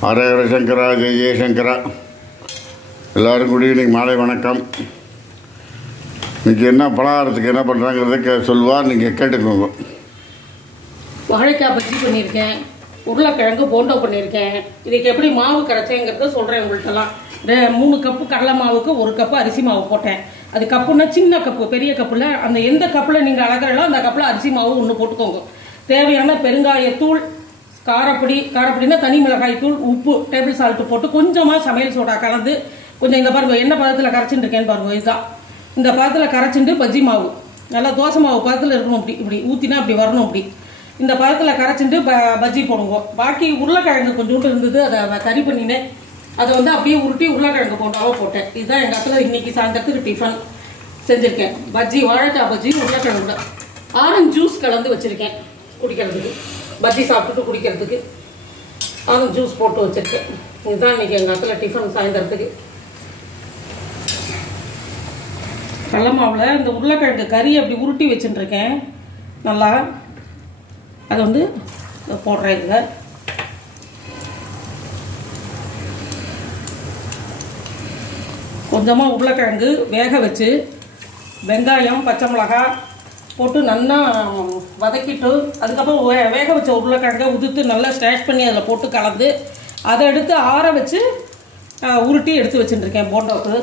ஹரஹர சங்கரா, ஜெய ஜெயசங்கரா. எல்லோரும் good evening, மாலை வணக்கம். இன்றைக்கி என்ன பலகாரத்துக்கு என்ன பண்ணுறாங்கிறத சொல்லுவா, நீங்கள் கேட்டுக்கோங்க. வாழைக்காய் பஜ்ஜி பண்ணியிருக்கேன், உருளைக்கிழங்கு போண்டோ பண்ணியிருக்கேன். இதுக்கு எப்படி மாவு கரைச்சேங்கிறத சொல்கிறேன் உங்கள்கிட்டலாம். 3 கப்பு கடலை மாவுக்கு 1 கப்பு அரிசி மாவு போட்டேன். அது கப்புன்னா சின்ன கப்பு, பெரிய கப்பில் அந்த எந்த கப்பில் நீங்கள் அளக்கிறீங்களோ அந்த கப்பில் அரிசி மாவு 1 போட்டுக்கோங்க. தேவையான பெருங்காயத்தூள், காரப்பொடினா தனி மிளகாய் தூள், உப்பு, டேபிள் சால்ட்டு போட்டு கொஞ்சமாக சமையல் சோடா கலந்து கொஞ்சம் இந்த பாருங்க என்ன பதத்தில் கரைச்சிட்டு இருக்கேன்னு பாருங்க. இதுதான் இந்த பதத்தில் கரைச்சிட்டு பஜ்ஜி மாவு நல்லா தோசை மாவு பதத்தில் இருக்கணும். இப்படி ஊற்றினா அப்படி வரணும். அப்படி இந்த பதத்தில் கரைச்சிட்டு பஜ்ஜி போடுவோம். பாக்கி உருளைக்கிழங்கு கொஞ்சோண்டு இருந்தது, அதை கறி பண்ணினேன். அதை அப்படியே உருட்டி உருளைக்கிழங்கு போண்டாவோ போட்டேன். இதுதான் எங்கள் இடத்துல இன்னைக்கு சாயந்தரத்துக்கு டிஃபன் செஞ்சுருக்கேன். பஜ்ஜி, வாழைக்காய் பஜ்ஜி, உருளைக்கிழங்கு. ஆரஞ்சு ஜூஸ் கலந்து வச்சுருக்கேன் குடிக்கிறதுக்கு. பஜ்ஜி சாப்பிட்டுட்டு குடிக்கிறதுக்கு ஆரஞ்சு ஜூஸ் போட்டு வச்சுருக்கேன். இதுதான் இன்றைக்கி எங்கள் இடத்துல டிஃபன் சாயந்தரத்துக்கு. கடல மாவில் இந்த உருளைக்கிழங்கு கறி அப்படி உருட்டி வச்சுட்டுருக்கேன் நல்லா. அதை போடுறேன். இதில் கொஞ்சமாக உருளைக்கிழங்கு வேக வச்சு வெங்காயம், பச்சை மிளகாய் போட்டு நல்லா வதக்கிட்டு அதுக்கப்புறம் வேக வச்ச உருளைக்கிழங்கை உதுத்து நல்லா ஸ்டாஷ் பண்ணி அதில் போட்டு கலந்து அதை எடுத்து ஆற வச்சு உருட்டி எடுத்து வச்சுட்டுருக்கேன் போண்டோவுக்கு.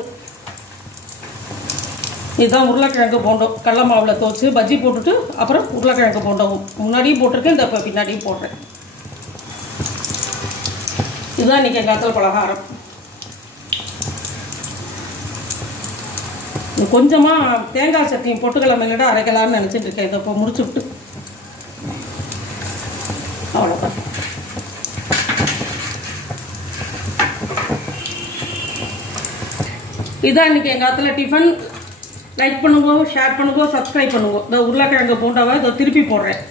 இதுதான் உருளைக்கிழங்கு போண்டோ. கடல மாவில் துவச்சி பஜ்ஜி போட்டுட்டு அப்புறம் உருளைக்கிழங்கு போண்டோவும் முன்னாடியும் போட்டிருக்கேன், இந்த பின்னாடியும் போடுறேன். இதுதான் இன்றைக்கி எங்கள் காலத்தில் பலகாரம். கொஞ்சமாக தேங்காய் சட்னியும் பொட்டுக்கடலை மேலிட அரைக்கலான்னு நினச்சிட்டு இருக்கேன். இதை இப்போ முடிச்சு விட்டு அவ்வளோதான். இதுதான் இன்றைக்கி எங்கள் காலத்தில் டிஃபன். லைக் பண்ணுங்க, ஷேர் பண்ணுங்க, சப்ஸ்கிரைப் பண்ணுங்க. இந்த உருளைக்கிழங்கு போண்டாவை இதை திருப்பி போடுறேன்.